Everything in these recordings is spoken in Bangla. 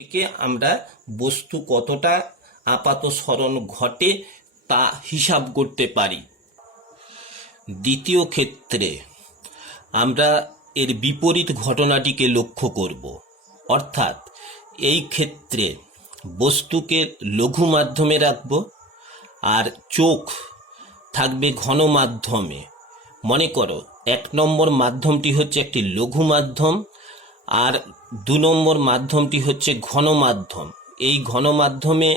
থেকে আমরা বস্তু কতটা আপাত সরণ ঘটে তা হিসাব করতে পারি। দ্বিতীয় ক্ষেত্রে আমরা এর বিপরীত ঘটনাটিকে লক্ষ্য করব, অর্থাৎ এই ক্ষেত্রে বস্তুকে লঘু মাধ্যমে রাখব আর চোখ থাকবে ঘন মাধ্যমে। মনে করো 1 নম্বর মাধ্যমটি হচ্ছে একটি লঘু মাধ্যম আর 2 নম্বর মাধ্যমটি হচ্ছে ঘন মাধ্যম। এই ঘন মাধ্যমে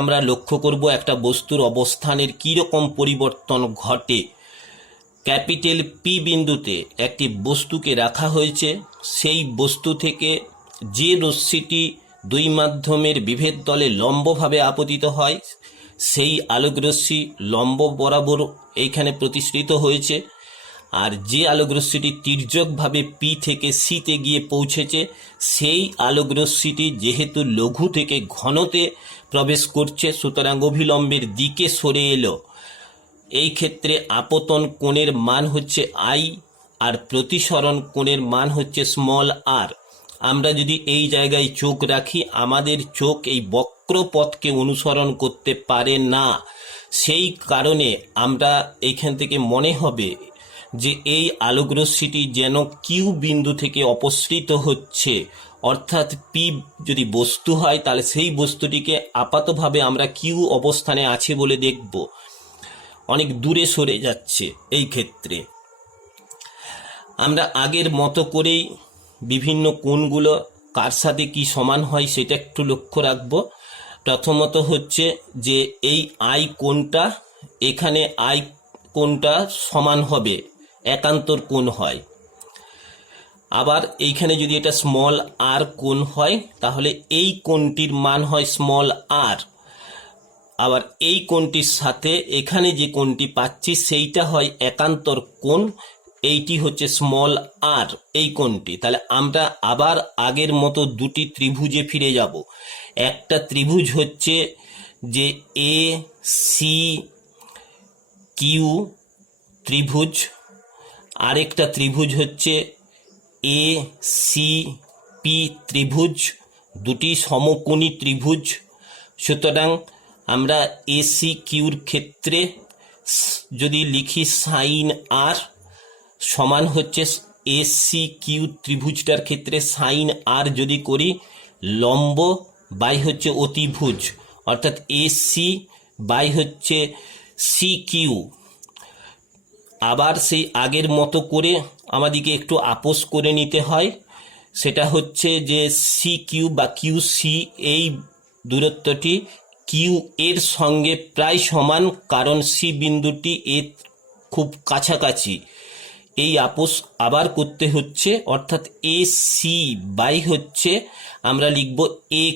আমরা লক্ষ্য করব একটা বস্তুর অবস্থানের কীরকম পরিবর্তন ঘটে। ক্যাপিটাল পি বিন্দুতে একটি বস্তুকে রাখা হয়েছে, সেই বস্তু থেকে যে রশ্মিটি 2 মাধ্যমের বিভেদ তলে লম্বভাবে আপতিত হয় সেই আলোকরশ্মি লম্ব বরাবর এইখানে প্রতিষ্ঠিত হয়েছে, আর যে আলোকরশ্মিটি তির্যকভাবে পি থেকে সিতে গিয়ে পৌঁছেছে সেই আলোকরশ্মিটি যেহেতু লঘু থেকে ঘনতে প্রবেশ করছে সুতরাং অভিলম্বের দিকে সরে এলো। এই ক্ষেত্রে আপতন কোণের মান হচ্ছে আই আর প্রতিসরণ কোণের মান হচ্ছে স্মল আর। আমরা যদি এই জায়গায় চোখ রাখি আমাদের চোখ এই বক্রপথকে অনুসরণ করতে পারে না, সেই কারণে আমরা এইখান থেকে মনে হবে যে এই আলোকরশ্মিটি যেন কিউ বিন্দু থেকে অপসৃত হচ্ছে, অর্থাৎ পি যদি বস্তু হয় তাহলে সেই বস্তুটিকে আপাতভাবে আমরা কিউ অবস্থানে আছে বলে দেখব, অনেক দূরে সরে যাচ্ছে। এই ক্ষেত্রে আমরা আগের মতো করেই বিভিন্ন কোণগুলো কার সাথে কি সমান হয় সেটা একটু লক্ষ্য রাখব। প্রথমত হচ্ছে যে এই আই কোণটা এখানে আই কোণটা সমান হবে, একান্তর কোণ হয়। আবার এইখানে যদি এটা স্মল আর কোণ হয় তাহলে এই কোণটির মান হয় স্মল আর। আবার এই কোণটির সাথে এখানে যে কোণটি পাচ্ছি সেইটা হয় একান্তর কোণ, এইটি হচ্ছে স্মল আর এই কোণটি। তাহলে আমরা আবার আগের মতো দুটি ত্রিভুজে ফিরে যাব। একটা ত্রিভুজ হচ্ছে যে এ সি কিউ ত্রিভুজ, আরেকটা ত্রিভুজ হচ্ছে এ সি পি ত্রিভুজ, দুটি সমকোণী ত্রিভুজ। সুতরাং আমরা এসি কিউর ক্ষেত্রে যদি লিখি সাইন আর সমান হচ্ছে এসি কিউ ত্রিভুজটার ক্ষেত্রে সাইন আর যদি করি লম্ব বাই হচ্ছে অতিভুজ, অর্থাৎ এসি বাই হচ্ছে সি কিউ। আবার সেই আগের মতো করে আমাদেরকে একটু আপোস করে নিতে হয়, সেটা হচ্ছে যে সি কিউ বা কিউ সি এই দূরত্বটি কিউ এর সঙ্গে প্রায় সমান, কারণ সি বিন্দুটি এর খুব কাছাকাছি। এই আপোস আবার করতে হচ্ছে, অর্থাৎ এ সি বাই হচ্ছে আমরা লিখব এ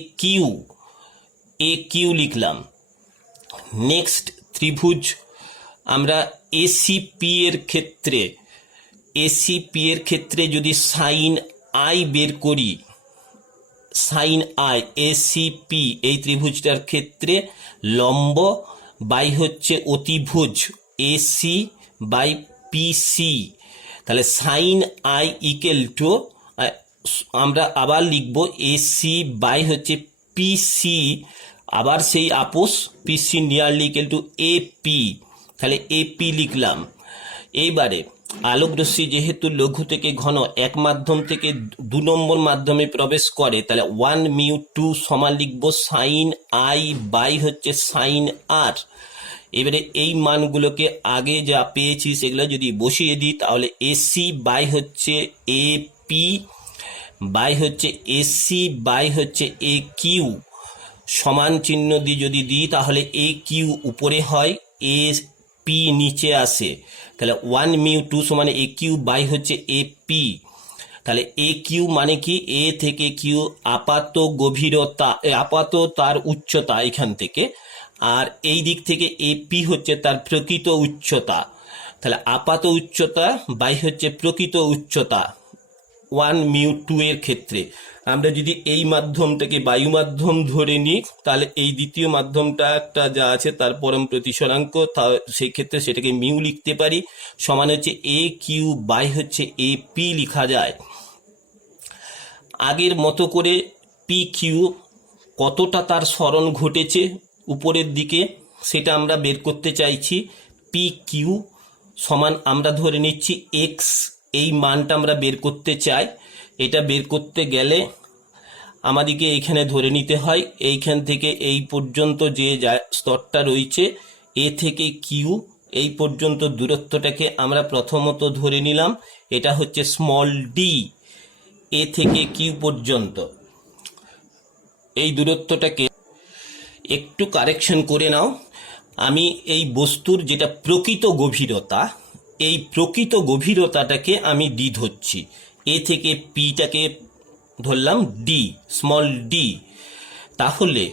কিউ লিখলাম। নেক্সট ত্রিভুজ আমরা এসিপি এর ক্ষেত্রে যদি সাইন আই বের করি, সাইন আই এসিপি এই ত্রিভুজটার ক্ষেত্রে লম্ব বাই হচ্ছে অতিভুজ এসি বাই পিসি। তাহলে সাইন আই ইকুয়াল টু আমরা আবার লিখব এসি বাই হচ্ছে পিসি, আবার সেই আপোস পিসি নিয়ারলি ইকুয়াল টু এপি, তাহলে এপি লিখলাম। এইবারে আলোকরশ্মি যেহেতু লঘু থেকে ঘন এক মাধ্যম থেকে 2 নম্বর মাধ্যমে প্রবেশ করে, তাহলে 1μ2 সমান লিখব সাইন আই বাই হচ্ছে সাইন আর। এবারে এই মানগুলোকে আগে যা পেয়েছি সেগুলো যদি বসিয়ে দিই তাহলে এসি বাই হচ্ছে এপি বাই হচ্ছে এসি বাই হচ্ছে এ কিউ, সমান চিহ্ন দিয়ে যদি দিই তাহলে এ কিউ উপরে হয় এ পি নিচে আসে, তাহলে 1μ2 সমান এ কিউ বাই হচ্ছে এ পি। তাহলে এ কিউ মানে কি, এ থেকে কিউ আপাত গভীরতা, আপাত তার উচ্চতা এখান থেকে, আর এই দিক থেকে এপি হচ্ছে তার প্রকৃত উচ্চতা। তাহলে আপাত উচ্চতা বাই হচ্ছে প্রকৃত উচ্চতা 1μ2 এর ক্ষেত্রে। আমরা যদি এই মাধ্যমটাকে বায়ু মাধ্যম ধরে নিই তাহলে এই দ্বিতীয় মাধ্যমটা একটা যা আছে তার পরম প্রতিসরাঙ্ক, সেই ক্ষেত্রে সেটাকে মিউ লিখতে পারি, সমান হচ্ছে এ কিউ বাই হচ্ছে এ পি লিখা যায়। আগের মতো করে পি কিউ কতটা তার সরণ ঘটেছে উপরের দিকে সেটা আমরা বের করতে চাইছি। পি কিউ সমান আমরা ধরে নিচ্ছি এক্স, এই মানটা আমরা বের করতে চাই। এটা বের করতে গেলে আমাদেরকে এইখানে ধরে নিতে হয় এইখান থেকে এই পর্যন্ত যে স্তরটা রয়েছে এ থেকে কিউ, এই পর্যন্ত দূরত্বটাকে আমরা প্রথমত ধরে নিলাম এটা হচ্ছে স্মল ডি। এ থেকে কিউ পর্যন্ত এই দূরত্বটাকে একটু কারেকশন করে নাও। আমি এই বস্তুর যেটা প্রকৃত গভীরতা, এই প্রকৃত গভীরতাটাকে আমি ডি ধরছি। এ থেকে পিটাকে ধরলাম ডি, স্মল ডি। তাহলে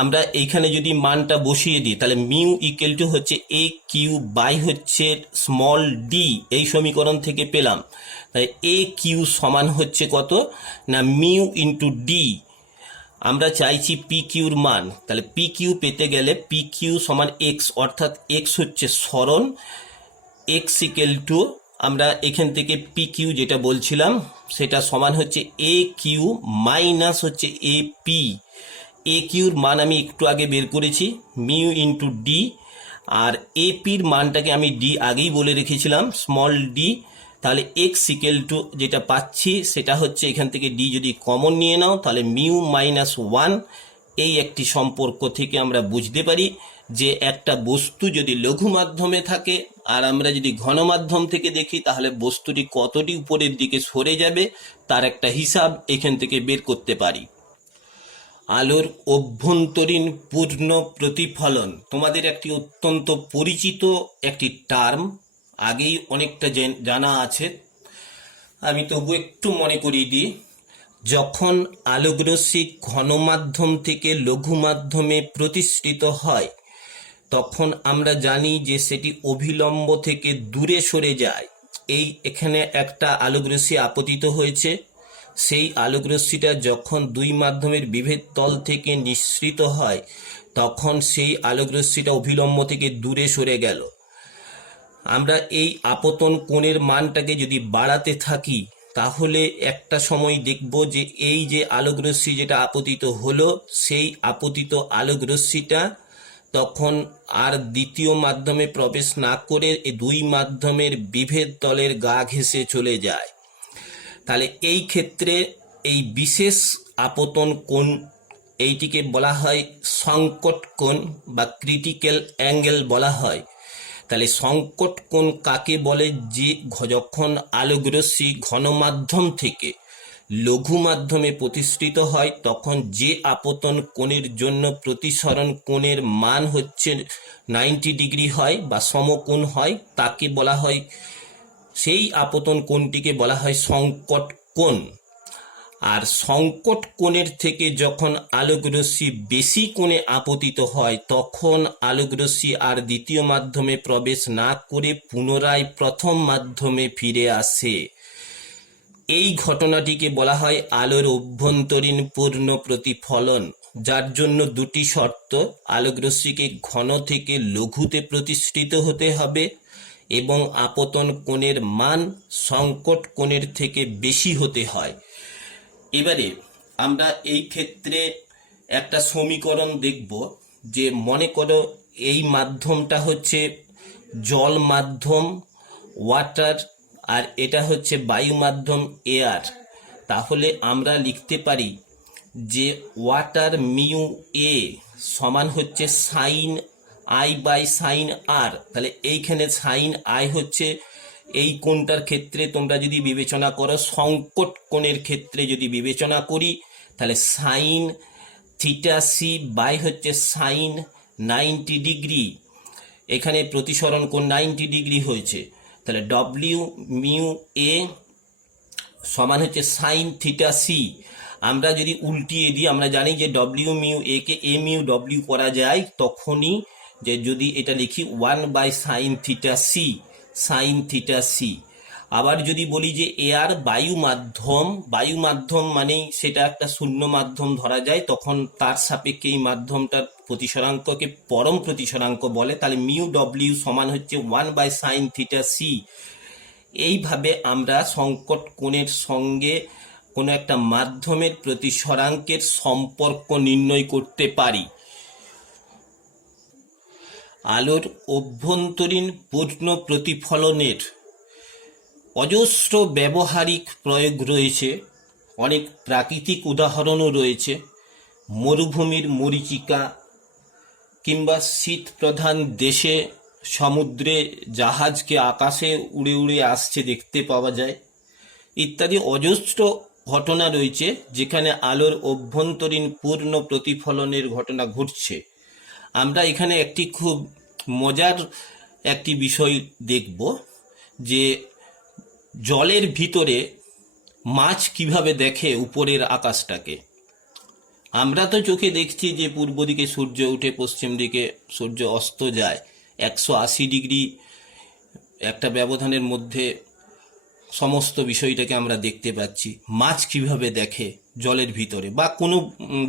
আমরা এইখানে যদি মানটা বসিয়ে দিই তাহলে মিউ ইকুয়াল টু হচ্ছে এ কিউ বাই হচ্ছে স্মল ডি, এই সমীকরণ থেকে পেলাম। তাই এ কিউ সমান হচ্ছে কত না মিউ ইন্টু ডি। আমরা চাইছি পি কিউর মান, তাহলে পি কিউ পেতে গেলে পি কিউ সমান এক্স, অর্থাৎ এক্স হচ্ছে সরণ, এক্স ইকুয়াল টু আমরা এখান থেকে পি কিউ যেটা বলছিলাম সেটা সমান হচ্ছে এ কিউ মাইনাস হচ্ছে এ পি। এ কিউর মান আমি একটু আগে বের করেছি মিউ ইন্টু ডি, আর এ পির মানটাকে আমি ডি আগেই বলে রেখেছিলাম স্মল ডি। তাহলে এক্স ইকুয়াল টু যেটা পাচ্ছি সেটা হচ্ছে এখান থেকে ডি যদি কমন নিয়ে নাও তাহলে মিউ মাইনাস ওয়ান। এই একটি সম্পর্ক থেকে আমরা বুঝতে পারি যে একটা বস্তু যদি লঘু মাধ্যমে থাকে আর আমরা যদি ঘন মাধ্যম থেকে দেখি তাহলে বস্তুটি কতটি উপরের দিকে সরে যাবে তার একটা হিসাব এখান থেকে বের করতে পারি। আলোর অভ্যন্তরীণ পূর্ণ প্রতিফলন তোমাদের একটি অত্যন্ত পরিচিত একটি টার্ম, আগেই অনেকটা জানা আছে, আমি তবু একটু মনে করিয়ে দিই। যখন আলোকরশ্মি ঘন মাধ্যম থেকে লঘু মাধ্যমে প্রতিসৃত হয় তখন আমরা জানি যে সেটি অভিলম্ব থেকে দূরে সরে যায়। এই এখানে একটা আলোকরশ্মি আপতিত হয়েছে, সেই আলোকরশ্মিটা যখন দুই মাধ্যমের বিভেদ তল থেকে নিঃসৃত হয় তখন সেই আলোকরশ্মিটা অভিলম্ব থেকে দূরে সরে গেল। আমরা এই আপতন কোণের মানটাকে যদি বাড়াতে থাকি তাহলে একটা সময় দেখব যে এই যে আলোকরশ্মি যেটা আপতিত হলো সেই আপতিত আলোকরশ্মিটা তখন আর দ্বিতীয় মাধ্যমে প্রবেশ না করে দুই মাধ্যমের বিভেদ তলের গা ঘেঁষে চলে যায়। তাহলে এই ক্ষেত্রে এই বিশেষ আপতন কোণ এইটিকে বলা হয় সংকট কোণ বা ক্রিটিক্যাল অ্যাঙ্গেল বলা হয়। তাহলে সংকট কোণ কাকে বলে? যে যখন আলোকরশ্মি ঘন মাধ্যম থেকে লঘু মাধ্যমে প্রতিসৃত হয় তখন যে আপতন কোণের জন্য প্রতিসরণ কোণের মান হচ্ছে 90 ডিগ্রি হয় বা সমকোণ হয় তাকে বলা হয়, সেই আপতন কোণটিকে বলা হয় সংকট কোণ। আর সংকট কোণের থেকে যখন আলোকরশ্মি বেশি কোণে আপতিত হয় তখন আলোকরশ্মি আর দ্বিতীয় মাধ্যমে প্রবেশ না করে পুনরায় প্রথম মাধ্যমে ফিরে আসে। এই ঘটনাটিকে বলা হয় আলোর অভ্যন্তরীণ পূর্ণ প্রতিফলন, যার জন্য দুটি শর্ত: আলোকরশ্মিকে ঘন থেকে লঘুতে প্রতিসৃত হতে হবে এবং আপতন কোণের মান সংকট কোণের থেকে বেশি হতে হয়। এবারে আমরা এই ক্ষেত্রে একটা সমীকরণ দেখব যে মনে করো এই মাধ্যমটা হচ্ছে জল মাধ্যম ওয়াটার আর এটা হচ্ছে বায়ু মাধ্যম এয়ার। তাহলে আমরা লিখতে পারি যে ওয়াটার মিউ এ সমান হচ্ছে সাইন আই বাই সাইন আর। তাহলে এইখানে সাইন আই হচ্ছে এই কোণটার ক্ষেত্রে তোমরা যদি বিবেচনা করো, সংকট কোণের ক্ষেত্রে যদি বিবেচনা করি তাহলে সাইন থিটা সি বাই হচ্ছে সাইন 90 ডিগ্রি। এখানে প্রতিসরণ কোণ 90 ডিগ্রি হয়েছে। তাহলে ডব্লিউ মিউ এ সমান হচ্ছে সাইন থিটা সি। আমরা যদি উল্টিয়ে দিই, আমরা জানি যে W mu A K A mu W করা যায় তখনই, যে যদি এটা লিখি 1 by sine theta C, sine theta C. আবার যদি বলি যে এয়ার বায়ু মাধ্যম মানেই সেটা একটা শূন্য মাধ্যম ধরা যায়, তখন তার সাপেক্ষে এই মাধ্যমটার প্রতিসরাঙ্ককে পরম প্রতিসরাঙ্ক বলে। তাহলে মিউ ডব্লিউ সমান হচ্ছে 1 বাই সাইন থিটা সি। এইভাবে আমরা সংকট কোণের সঙ্গে কোনো একটা মাধ্যমের প্রতিসরাঙ্কের সম্পর্ক নির্ণয় করতে পারি। আলোর অভ্যন্তরীণ পূর্ণ প্রতিফলনের অজস্র ব্যবহারিক প্রয়োগ রয়েছে, অনেক প্রাকৃতিক উদাহরণও রয়েছে। মরুভূমির মরীচিকা কিংবা শীত প্রধান দেশে সমুদ্রে জাহাজকে আকাশে উড়ে উড়ে আসছে দেখতে পাওয়া যায়, ইত্যাদি অজস্র ঘটনা রয়েছে যেখানে আলোর অভ্যন্তরীণ পূর্ণ প্রতিফলনের ঘটনা ঘটছে। আমরা এখানে একটি খুব মজার একটি বিষয় দেখব, যে জলের ভিতরে মাছ কিভাবে দেখে উপরের আকাশটাকে। আমরা তো চোখে দেখছি যে পূর্ব দিকে সূর্য উঠে পশ্চিম দিকে সূর্য অস্ত যায়, 180 ডিগ্রি একটা ব্যবধানের মধ্যে সমস্ত বিষয়টাকে আমরা দেখতে পাচ্ছি। মাছ কিভাবে দেখে জলের ভিতরে, বা কোনো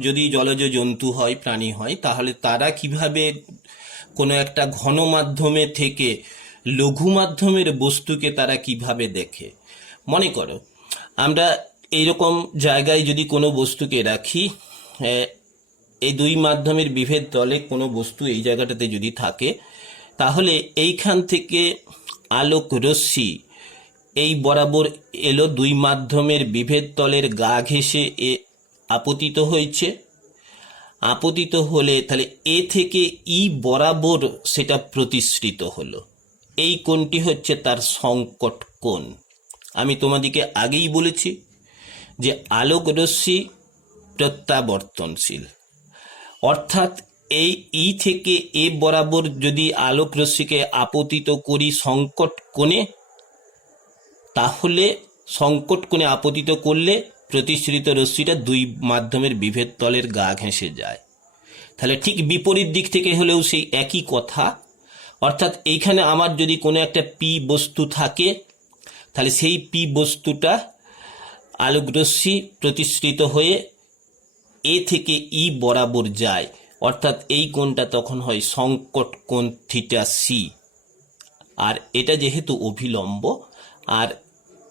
যদি জলজ জন্তু হয়, প্রাণী হয়, তাহলে তারা কিভাবে কোনো একটা ঘন মাধ্যমে থেকে লঘু মাধ্যমের বস্তুকে তারা কিভাবে দেখে। মনে করো আমরা এইরকম জায়গায় যদি কোনো বস্তুকে রাখি, এই দুই মাধ্যমের বিভেদ তলে কোনো বস্তু এই জায়গাটাতে যদি থাকে, তাহলে এইখান থেকে আলোক রশ্মি এই বরাবর এলো, দুই মাধ্যমের বিভেদ তলের গা ঘেঁষে এ আপতিত হয়েছে। আপতিত হলে তাহলে এ থেকে ই বরাবর সেটা প্রতিসৃত হলো। এই কোণটি হচ্ছে তার সংকট কোণ। আমি তোমাদিকে আগেই বলেছি যে আলোক রশ্মি প্রত্যাবর্তনশীল, অর্থাৎ এই ই থেকে এ বরাবর যদি আলোক রশ্মিকে আপতিত করি সংকট কোণে, তাহলে সংকট কোণে আপতিত করলে প্রতিসৃত রশ্মিটা দুই মাধ্যমের বিভেদ তলের গা ঘেঁষে যায়। তাহলে ঠিক বিপরীত দিক থেকে হলেও সেই একই কথা, অর্থাৎ এইখানে আমার যদি কোনো একটা পি বস্তু থাকে, তাহলে সেই পি বস্তুটা আলোক রশ্মি প্রতিসৃত হয়ে এ থেকে ই বরাবর যায়, অর্থাৎ এই কোণটা তখন হয় সংকট কোণ থিটা সি। আর এটা যেহেতু অভিলম্ব, আর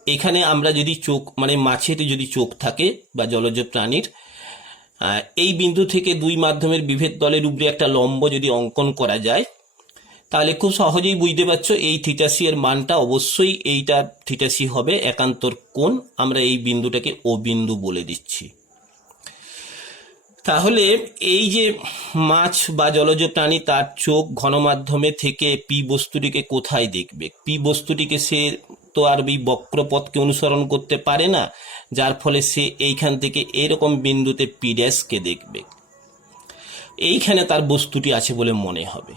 এখানে আমরা যদি চোখ, মানে মাছের যদি চোখ থাকে বা জলজ প্রাণীর, এই বিন্দু থেকে দুই মাধ্যমের বিভেদ তলের উপরে একটা লম্ব যদি অঙ্কন করা যায়, তাহলে খুব সহজেই বুঝতে পারছো এই থিটাসি এর মানটা অবশ্যই এইটা থিটাসি হবে, একান্তর কোণ। আমরা এই বিন্দুটাকে ও বিন্দু বলে দিচ্ছি। তাহলে এই যে মাছ বা জলজ প্রাণী, তার চোখ ঘনমাধ্যমে থেকে পি বস্তুটিকে কোথায় দেখবে? পি বস্তুটিকে সে তো আর এই বক্রপথকে অনুসরণ করতে পারে না, যার ফলে সে এইখান থেকে এরকম বিন্দুতে পি ড্যাশকে দেখবে। এইখানে তার বস্তুটি আছে বলে মনে হবে।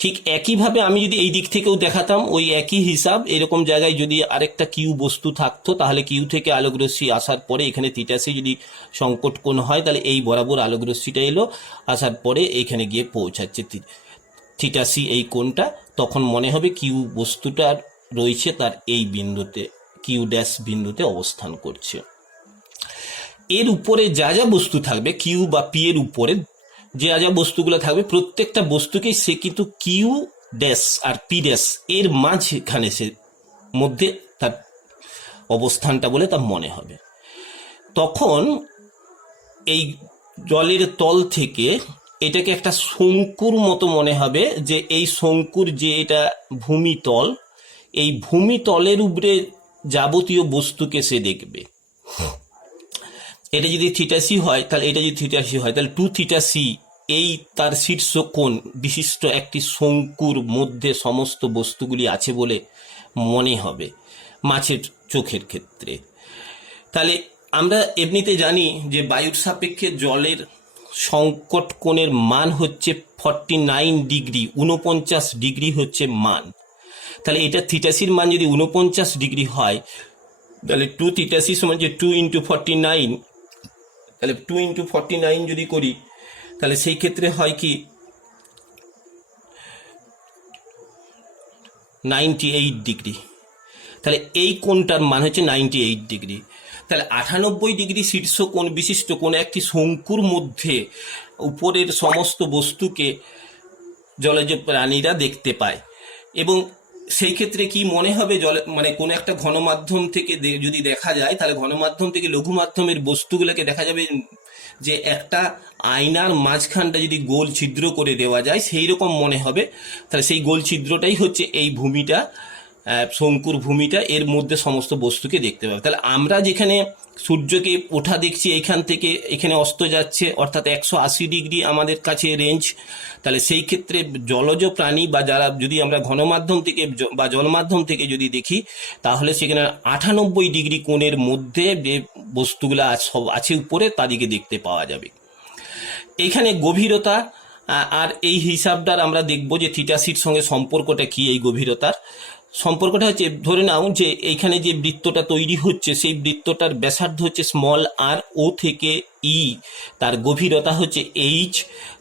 ঠিক একইভাবে আমি যদি এই দিক থেকেও দেখাতাম, ওই একই হিসাব, এরকম জায়গায় যদি আরেকটা কিউ বস্তু থাকতো, তাহলে কিউ থেকে আলোক রশ্মি আসার পরে এখানে থিটাসি যদি সংকট কোণ হয়, তাহলে এই বরাবর আলোক রশ্মিটা এলো, আসার পরে এইখানে গিয়ে পৌঁছাচ্ছে থিটাসি এই কোণটা, তখন মনে হবে কিউ বস্তুটা রয়েছে তার এই বিন্দুতে, কিউ ড্যাশ বিন্দুতে অবস্থান করছে। এর উপরে যা যা বস্তু থাকবে, কিউ বা পি এর উপরে যে যা বস্তুগুলো থাকবে, প্রত্যেকটা বস্তুকেই সে কিন্তু কিউ ড্যাশ আর পি ড্যাশ এর মাঝখানে সে মধ্যে তার অবস্থানটা বলে তার মনে হবে। তখন এই জলের তল থেকে এটাকে একটা শঙ্কুর মতো মনে হবে, যে এই শঙ্কুর যে এটা ভূমিতল, এই ভূমিতলের উপরে যাবতীয় বস্তুকে সে দেখবে। এটা যদি থিটাসি হয়, তাহলে এটা যদি থিটাসি হয়, তাহলে 2 থিটাসি এই তার শীর্ষ কোণ বিশিষ্ট একটি শঙ্কুর মধ্যে সমস্ত বস্তুগুলি আছে বলে মনে হবে মাছের চোখের ক্ষেত্রে। তাহলে আমরা এমনিতে জানি যে বায়ুর সাপেক্ষে জলের সংকট কোণের মান হচ্ছে 49 ডিগ্রি, 49 ডিগ্রি হচ্ছে মান। তাহলে এটা থিটাসির মান যদি 49 ডিগ্রি হয়, তাহলে 2 থিটাসি সমান যে 2 × 49, তাহলে 2 × 49 যদি করি, তাহলে সেই ক্ষেত্রে হয় কি 98 ডিগ্রি। তাহলে এই কোণটার মান হচ্ছে 98 ডিগ্রি। তাহলে 98 ডিগ্রি শীর্ষ কোণ বিশিষ্ট কোণ একটি শঙ্কুর মধ্যে উপরের সমস্ত বস্তুকে জলজ প্রাণীরা দেখতে পায়। এবং সেই ক্ষেত্রে কি মনে হবে জলে মানে কোনো একটা ঘনমাধ্যম থেকে যদি দেখা যায়, তাহলে ঘনমাধ্যম থেকে লঘু মাধ্যমের বস্তুগুলোকে দেখা যাবে যে একটা আয়নার মাঝখানটা যদি গোল ছিদ্র করে দেওয়া যায় সেই রকম মনে হবে। তাহলে সেই গোল ছিদ্রটাই হচ্ছে এই ভূমিটা, শঙ্কুর ভূমিটা, এর মধ্যে সমস্ত বস্তুকে দেখতে পাবে। তাহলে আমরা যেখানে সূর্যকে ওঠা দেখছি, এইখান থেকে এখানে অস্ত যাচ্ছে, অর্থাৎ 180 ডিগ্রি আমাদের কাছে রেঞ্জ। তাহলে সেই ক্ষেত্রে জলজ প্রাণী বা যারা যদি আমরা ঘনমাধ্যম থেকে বা জলমাধ্যম থেকে যদি দেখি, তাহলে সেখানে 98 ডিগ্রি কোণের মধ্যে যে বস্তুগুলো সব আছে উপরে তাদেরকে দেখতে পাওয়া যাবে। এইখানে গভীরতা আর এই হিসাবটা আমরা দেখব যে থিটাসির সঙ্গে সম্পর্কটা কি। এই গভীরতার সম্পর্কটা হচ্ছে, ধরে নাও যে এইখানে যে বৃত্তটা তৈরি হচ্ছে সেই বৃত্তটার ব্যাসার্ধ হচ্ছে স্মল আর, ও থেকে ই, তার গভীরতা হচ্ছে এইচ।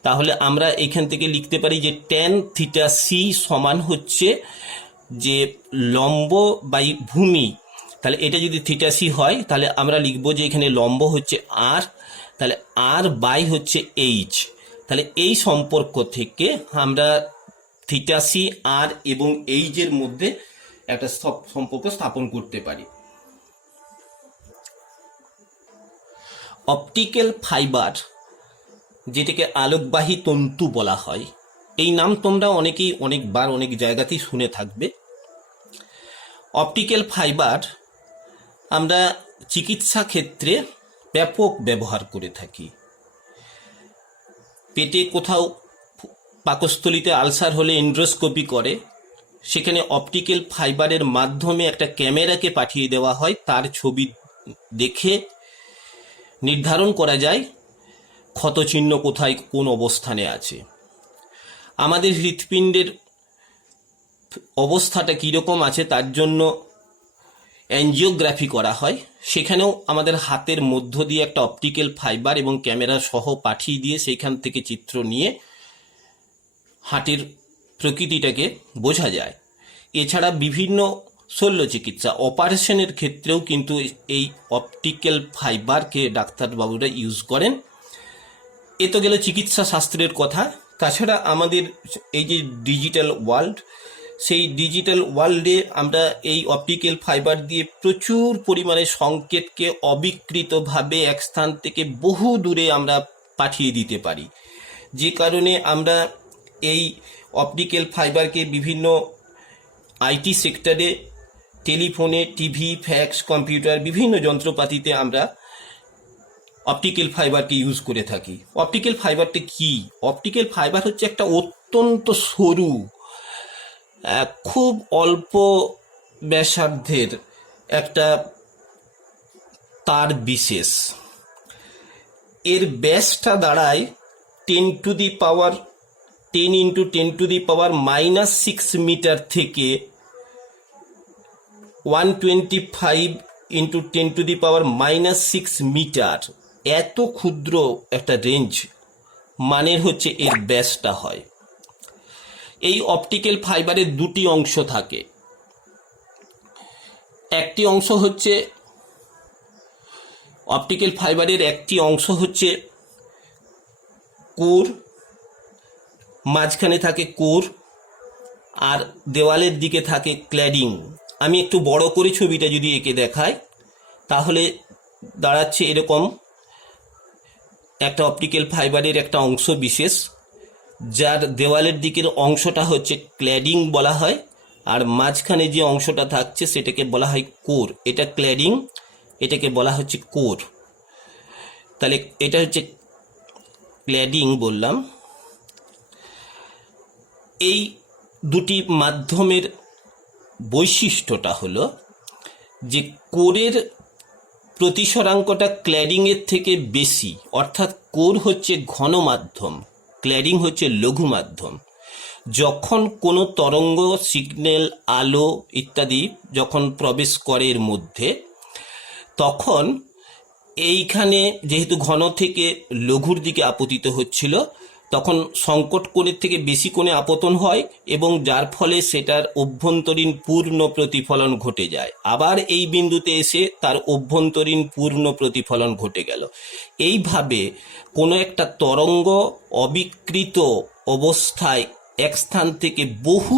তাহলে আমরা এখান থেকে লিখতে পারি যে tan থিটা সি সমান হচ্ছে যে লম্ব বাই ভূমি। তাহলে এটা যদি থিটা সি হয় তাহলে আমরা লিখবো যে এখানে লম্ব হচ্ছে আর, তাহলে আর বাই হচ্ছে এইচ। তাহলে এই সম্পর্ক থেকে আমরা থিটা সি আর এবং এইচের মধ্যে একটা সম্পর্ক স্থাপন করতে পারি। অপটিক্যাল ফাইবার, যেটাকে আলোকবাহী তন্তু বলা হয়, এই নাম তোমরা অনেকেই অনেকবার অনেক জায়গাতেই শুনে থাকবে। অপটিক্যাল ফাইবার আমরা চিকিৎসা ক্ষেত্রে ব্যাপক ব্যবহার করে থাকি। পেটে কোথাও পাকস্থলীতে আলসার হলে এন্ড্রোস্কোপি করে, সেখানে অপটিক্যাল ফাইবারের মাধ্যমে একটা ক্যামেরাকে পাঠিয়ে দেওয়া হয়, তার ছবি দেখে নির্ধারণ করা যায় ক্ষতচিহ্ন কোথায় কোন অবস্থানে আছে। আমাদের হৃৎপিণ্ডের অবস্থাটা কীরকম আছে তার জন্য অ্যাঞ্জিওগ্রাফি করা হয়, সেখানেও আমাদের হাতের মধ্য দিয়ে একটা অপটিক্যাল ফাইবার এবং ক্যামেরা সহ পাঠিয়ে দিয়ে সেইখান থেকে চিত্র নিয়ে হার্টের প্রকৃতিটাকে বোঝা যায়। এছাড়া বিভিন্ন শল্য চিকিৎসা, অপারেশনের ক্ষেত্রেও কিন্তু এই অপটিক্যাল ফাইবারকে ডাক্তারবাবুরা ইউজ করেন। এ তো গেল চিকিৎসা শাস্ত্রের কথা। তাছাড়া আমাদের এই যে ডিজিটাল ওয়ার্ল্ড, সেই ডিজিটাল ওয়ার্ল্ডে আমরা এই অপটিক্যাল ফাইবার দিয়ে প্রচুর পরিমাণে সংকেতকে অবিকৃতভাবে এক স্থান থেকে বহু দূরে আমরা পাঠিয়ে দিতে পারি, যে কারণে আমরা এই অপটিক্যাল ফাইবারকে বিভিন্ন আইটি সেক্টরে, টেলিফোনে, টিভি, ফ্যাক্স, কম্পিউটার, বিভিন্ন যন্ত্রপাতিতে আমরা অপটিক্যাল ফাইবারকে ইউজ করে থাকি। অপটিক্যাল ফাইবারটা কি? অপটিক্যাল ফাইবার হচ্ছে একটা অত্যন্ত সরু, খুব অল্প ব্যাসার্ধের একটা তার বিশেষ। এর ব্যাসটা দাঁড়ায় 10 to the power 10 into 10 to the power -6 metre থেকে 125 into 10 to the power -6 metre. এত ক্ষুদ্র একটা রেঞ্জ মানের হচ্ছে এর ব্যাসটা হয়। এই অপটিক্যাল ফাইবারের দুটি অংশ থাকে। একটি অংশ হচ্ছে অপটিক্যাল ফাইবারের একটি অংশ হচ্ছে কোর, মাঝখানে থাকে কোর, আর দেওয়ালের দিকে থাকে ক্ল্যাডিং। আমি একটু বড় করে ছবিটা যদি এঁকে দেখাই তাহলে দাঁড়াচ্ছে এরকম একটা অপটিক্যাল ফাইবারের একটা অংশ বিশেষ, যার দেওয়ালের দিকের অংশটা হচ্ছে ক্ল্যাডিং বলা হয়, আর মাঝখানে যে অংশটা থাকছে সেটাকে বলা হয় কোর। এটা ক্ল্যাডিং, এটাকে বলা হচ্ছে কোর। তাহলে এটা হচ্ছে ক্ল্যাডিং বললাম। এই দুটি মাধ্যমের বৈশিষ্ট্যটা হলো যে কোরের প্রতিসরাঙ্কটা ক্ল্যাডিংয়ের থেকে বেশি, অর্থাৎ কোর হচ্ছে ঘন মাধ্যম, ক্ল্যাডিং হচ্ছে লঘু মাধ্যম। যখন কোনো তরঙ্গ, সিগন্যাল, আলো ইত্যাদি যখন প্রবেশ করে এর মধ্যে, তখন এইখানে যেহেতু ঘন থেকে লঘুর দিকে আপতিত হচ্ছিল, তখন সংকট কোণের থেকে বেশি কোণে আপতন হয় এবং যার ফলে সেটার অভ্যন্তরীণ পূর্ণ প্রতিফলন ঘটে যায়। আবার এই বিন্দুতে এসে তার অভ্যন্তরীণ পূর্ণ প্রতিফলন ঘটে গেল। এইভাবে কোনো একটা তরঙ্গ অবিকৃত অবস্থায় এক স্থান থেকে বহু